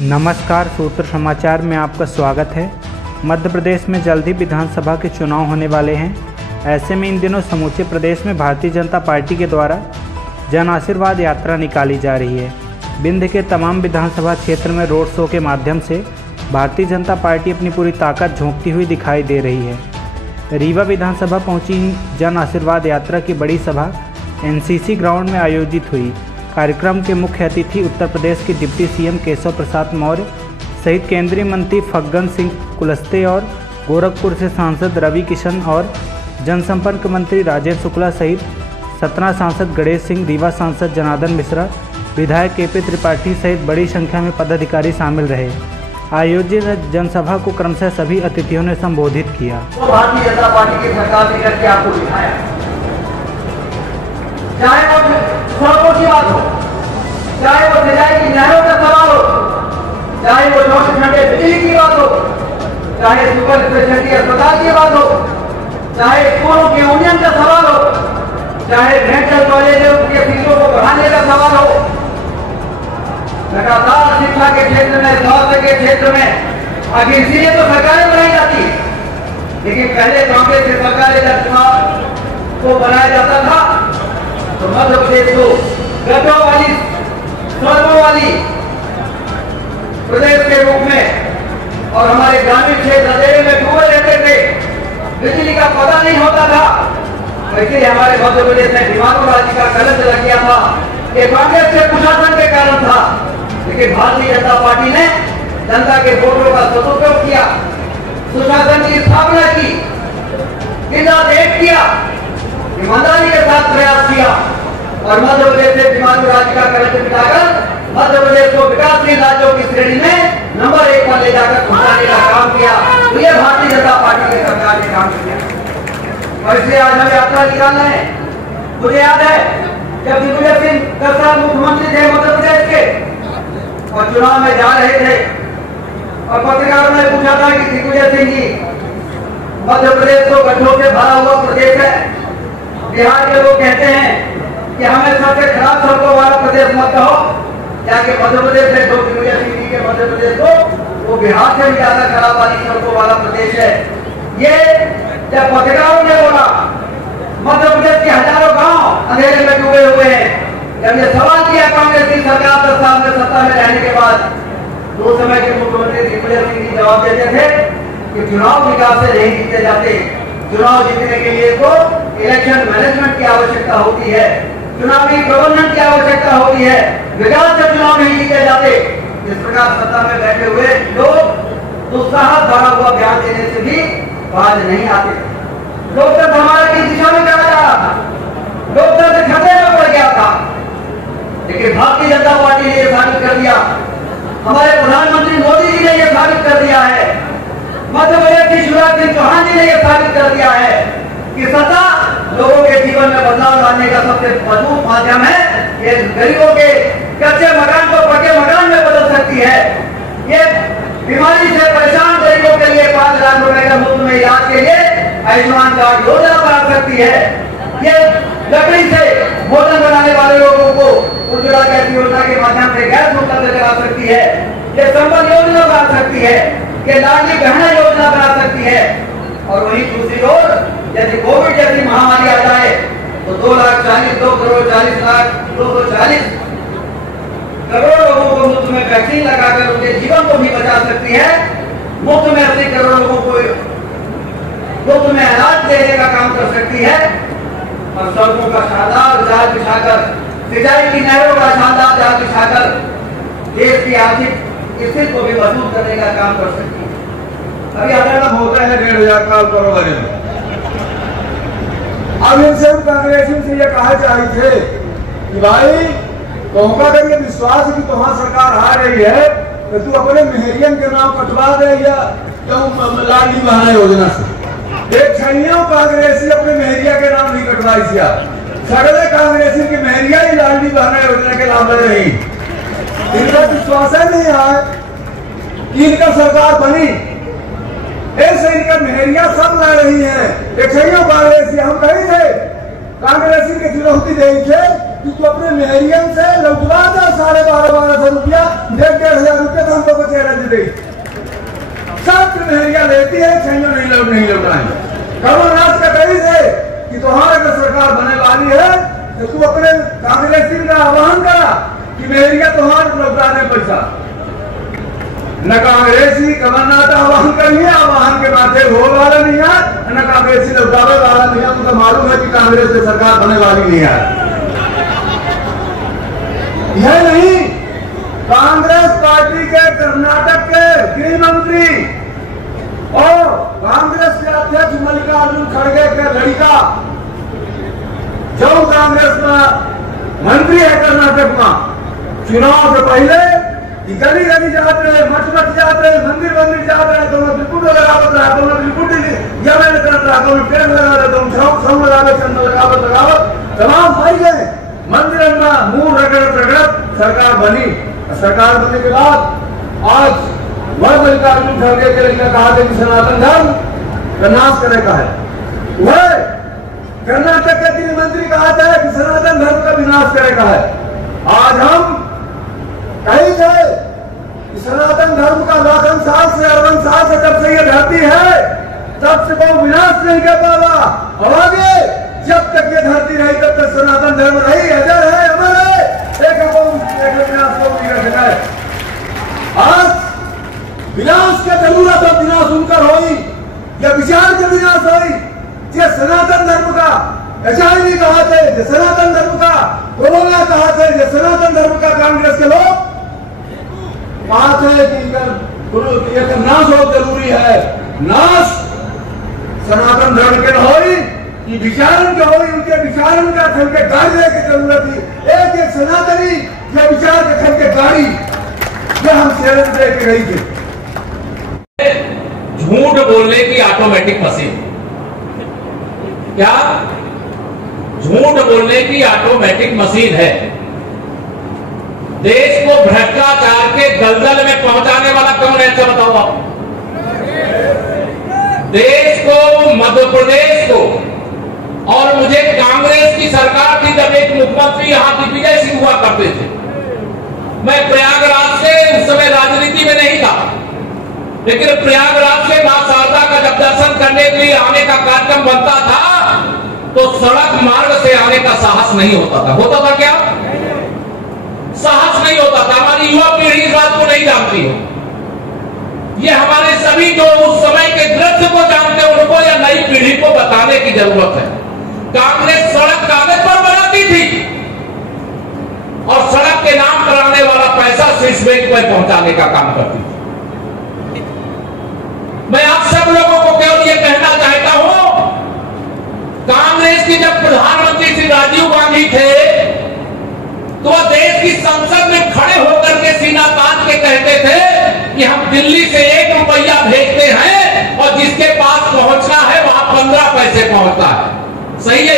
नमस्कार, सूत्र समाचार में आपका स्वागत है। मध्य प्रदेश में जल्द ही विधानसभा के चुनाव होने वाले हैं। ऐसे में इन दिनों समूचे प्रदेश में भारतीय जनता पार्टी के द्वारा जन आशीर्वाद यात्रा निकाली जा रही है। विंध्य के तमाम विधानसभा क्षेत्र में रोड शो के माध्यम से भारतीय जनता पार्टी अपनी पूरी ताकत झोंकती हुई दिखाई दे रही है। रीवा विधानसभा पहुंची जन आशीर्वाद यात्रा की बड़ी सभा एनसीसी ग्राउंड में आयोजित हुई। कार्यक्रम के मुख्य अतिथि उत्तर प्रदेश के डिप्टी सीएम केशव प्रसाद मौर्य सहित केंद्रीय मंत्री फग्गन सिंह कुलस्ते और गोरखपुर से सांसद रवि किशन और जनसंपर्क मंत्री राजेंद्र शुक्ला सहित सतना सांसद गणेश सिंह, रीवा सांसद जनार्दन मिश्रा, विधायक केपी त्रिपाठी सहित बड़ी संख्या में पदाधिकारी शामिल रहे। आयोजित जनसभा को क्रमशः सभी अतिथियों ने संबोधित किया। भारतीय जनता पार्टी की सरकार ने करके आपको दिखाया, चाहे वो सड़कों की बात हो, चाहे वो सिंचाई की नहरों का सवाल हो, चाहे वो 24 घंटे बिजली की बात हो, चाहे सुपर स्पेशलिटी अस्पताल की बात हो, चाहे स्कूलों के यूनियन का सवाल हो, चाहे मेडिकल कॉलेजों के सीटों को बढ़ाने का सवाल हो, लगातार शिक्षा के क्षेत्र में, स्वास्थ्य के क्षेत्र में आगे इसीलिए तो सरकारें बनाई जाती है। लेकिन पहले कांग्रेस की सरकारें जब चुनाव को बनाया जाता था तो मध्य प्रदेश को गड्ढों वाली, स्वर्गों वाली प्रदेश के रूप में और हमारे ग्रामीण क्षेत्र अंधेरे में डूबे रहते थे, बिजली का पता नहीं होता था। इसलिए हमारे मध्य प्रदेश में दिमागों राज्य का कलंक लग गया था। ये कांग्रेस के कुशासन के कारण था। लेकिन भारतीय जनता पार्टी ने जनता के वोटों का सदुपयोग किया, सुशासन की स्थापना की, एक किया, ईमानदारी के साथ प्रयास किया और मध्य प्रदेश से दिमागी राज्य का कलंक मिटाकर मध्य प्रदेश को विकासशील राज्यों की श्रेणी में नंबर 1 पर ले जाकर पहुंचाने का काम किया। तो ये भारतीय जनता पार्टी की सरकार ने काम किया और इसलिए आज हम यात्रा निकालना है। मुझे याद है जब दिग्विजय सिंह 10 साल मुख्यमंत्री थे मध्य प्रदेश के और चुनाव में जा रहे थे और पत्रकारों ने पूछा था कि दिग्विजय सिंह जी, मध्य प्रदेश तो गड्ढों से भरा हुआ प्रदेश है, बिहार के लोग कहते हैं कि हमें सबसे खराब सड़कों वाला प्रदेश मत कहो, जाके मध्य प्रदेश है जो दिग्विजय सिंह जी के मध्य प्रदेश को वो बिहार से भी ज्यादा खराब वाली सड़कों वाला प्रदेश है। ये जब पत्रकारों ने बोला, मध्य प्रदेश के हजारों गांव अंधेरे में डूबे हुए हैं, जब ये सवाल किया कांग्रेस की सरकार 10 साल में सत्ता में रहने के बाद, तो उस समय के मुख्यमंत्री दिग्विजय सिंह जी जवाब देते थे कि चुनाव विकास से नहीं जीते जाते, चुनाव जीतने के लिए तो इलेक्शन मैनेजमेंट की आवश्यकता होती है, चुनावी प्रबंधन की आवश्यकता होती है, विकास से चुनाव नहीं जीते जाते। इस प्रकार सत्ता में बैठे हुए लोग दुस्साहस भरा हुआ बयान देने से भी बाज नहीं आते। लोकतंत्र हमारा किस दिशा में चला जा रहा था, लोकतंत्र खतरे में पड़ गया था। लेकिन भारतीय जनता पार्टी ने यह साबित कर दिया, हमारे प्रधानमंत्री मोदी जी ने यह साबित कर दिया है, मध्य प्रदेश की शिवराज सिंह चौहान जी ने यह साबित कर दिया है कि सत्ता लोगों के जीवन में बदलाव लाने का सबसे मजबूत माध्यम है। ये गरीबों के कच्चे मकान को पक्के मकान में बदल सकती है। ये बीमारी से परेशान गरीबों के लिए 5 लाख रुपए का मुफ्त में इलाज के लिए आयुष्मान कार्ड योजना बना सकती है। ये लकड़ी से भोजन बनाने वाले लोगों को उज्ज्वला गैस योजना के माध्यम से गैस उपलब्ध करा सकती है। ये संबल योजना बना सकती है, ये लाडली बहना योजना बना सकती है। और वहीं दूसरी ओर यदि कोविड जैसी महामारी आ जाए तो 2 करोड़ 40 लाख 240 करोड़ लोगों को मुफ्त में वैक्सीन लगाकर उनके जीवन को भी बचा सकती है। मुफ्त में 80 करोड़ लोगों को मुफ्त में इलाज देने का काम कर सकती है और सड़कों का शानदार जाल बिछाकर, सिंचाई की नहरों का शानदार जाल बिछाकर देश की आर्थिक स्थिति को भी मजबूत करने का काम कर सकती है। अभी आंदोलन होता है 1500 का फरवरी में। अब इनसे कांग्रेसियों से ये कहा चाहे थे कि भाई तुमका करके विश्वास की तुम्हारी सरकार आ रही है तो तू अपने मेहरियन के नाम कटवा दे या तुम लाडली बहना योजना से। एक छनियों कांग्रेसी अपने मेहरिया के नाम नहीं कटवाई सिया, सगले कांग्रेसी की मेहरिया ही लाडली बहना योजना के नाम ले रही। इनका विश्वास नहीं है कि इनका सरकार बनी, ऐसे इनका मेहरिया सब ला रही है। एक छनियों कांग्रेसी हम कहीं थे, कांग्रेसी की चुनौती दे थे कि तू अपने मेहरियन से लौटवा दे 12,500 रुपया, 1,500 रुपया तो हम लोग को चेहरा दे दे। सब मेहरिया लेती है, छेंजो नहीं लौटाएंगे। कमलनाथ का कही थे कि तुम्हारे अगर सरकार बने वाली है तो तू अपने कांग्रेसी का आह्वान करा कि मेहरिया तुम्हारे लौटा दे पैसा। न कांग्रेसी कमलनाथ आह्वान करिए, आह्वान के माथे हो वाला नहीं है, न कांग्रेसी लौटावे वाला नहीं है। तुमको मालूम है कि कांग्रेस की सरकार बने वाली नहीं है। यह नहीं, कांग्रेस पार्टी के कर्नाटक के गृह मंत्री और कांग्रेस के अध्यक्ष मल्लिकार्जुन खड़गे के लड़का जो कांग्रेस में मंत्री है कर्नाटक में, चुनाव से पहले गली गली जाते रहे, मठ जाते रहे, मंदिर जाते रहे, दोनों बिल्कुल लगावत रहा, दोनों बिल्कुल या मैंने करता रहा, दोनों पेड़ लगा रहे, दोनों छाव लगावे, चंद लगावत तमाम मर गए। मंदिर में मुंह रगड़त सरकार बनी। सरकार बनने के बाद आज वह मल्लिकार्जुन खड़गे के लड़का कहा था कि सनातन धर्म का नाश करे का है। वह कर्नाटक के गृह मंत्री कहा था कि सनातन धर्म का विनाश करे का है। आज हम कही थे कि सनातन धर्म का लाखन साल से अरबन साल से जब से ये धरती है तब से वो विनाश नहीं कर पावा, और आगे जब तक ये धरती रही तब तक सनातन धर्म रही, अजर है, अमर है, एक विनाश को नहीं कर सका है। आज विनाश की जरूरत है, विनाश उनकर होई या विचार के विनाश होई। ये सनातन धर्म का एचआईवी कहा थे, ये सनातन धर्म का कोरोना कहा थे, ये सनातन धर्म का कांग्रेस के लोग कहा थे कि नाश बहुत जरूरी है। नाश सनातन धर्म के होई कि विचारण के होई, उनके विचारण का खल के गाड़ी की जरूरत थी। एक सनातनी या विचार के खल के गाड़ी जो हम शहर में देख रही थी। झूठ बोलने की ऑटोमेटिक मशीन, क्या झूठ बोलने की ऑटोमेटिक मशीन है। देश को भ्रष्टाचार के दलदल में पहुंचाने वाला कौन है, अच्छा बताओ आप। देश को, मध्य प्रदेश को, और मुझे कांग्रेस की सरकार थी जब एक मुख्यमंत्री यहां दिग्विजय सिंह हुआ करते थे। मैं प्रयागराज से उस समय राजनीति में नहीं था, लेकिन प्रयागराज से मां शारदा का जब दर्शन करने के लिए आने का कार्यक्रम बनता था तो सड़क मार्ग से आने का साहस नहीं होता था। होता था क्या? साहस नहीं होता था। हमारी युवा पीढ़ी इस बात को नहीं जानती है। ये हमारे सभी जो उस समय के दृश्य को जानते हैं उनको या नई पीढ़ी को बताने की जरूरत है। कांग्रेस सड़क कागज पर बनाती थी और सड़क के नाम पर आने वाला पैसा स्विस बैंक में पहुंचाने का काम करती थी। मैं आप सब लोगों को केवल ये कहना चाहता हूं, कांग्रेस के जब प्रधानमंत्री श्री राजीव गांधी थे तो वह देश की संसद में खड़े होकर के सीना तान के कहते थे कि हम दिल्ली से 1 रुपया भेजते हैं और जिसके पास पहुंचना है वहां 15 पैसे पहुंचता है। सही है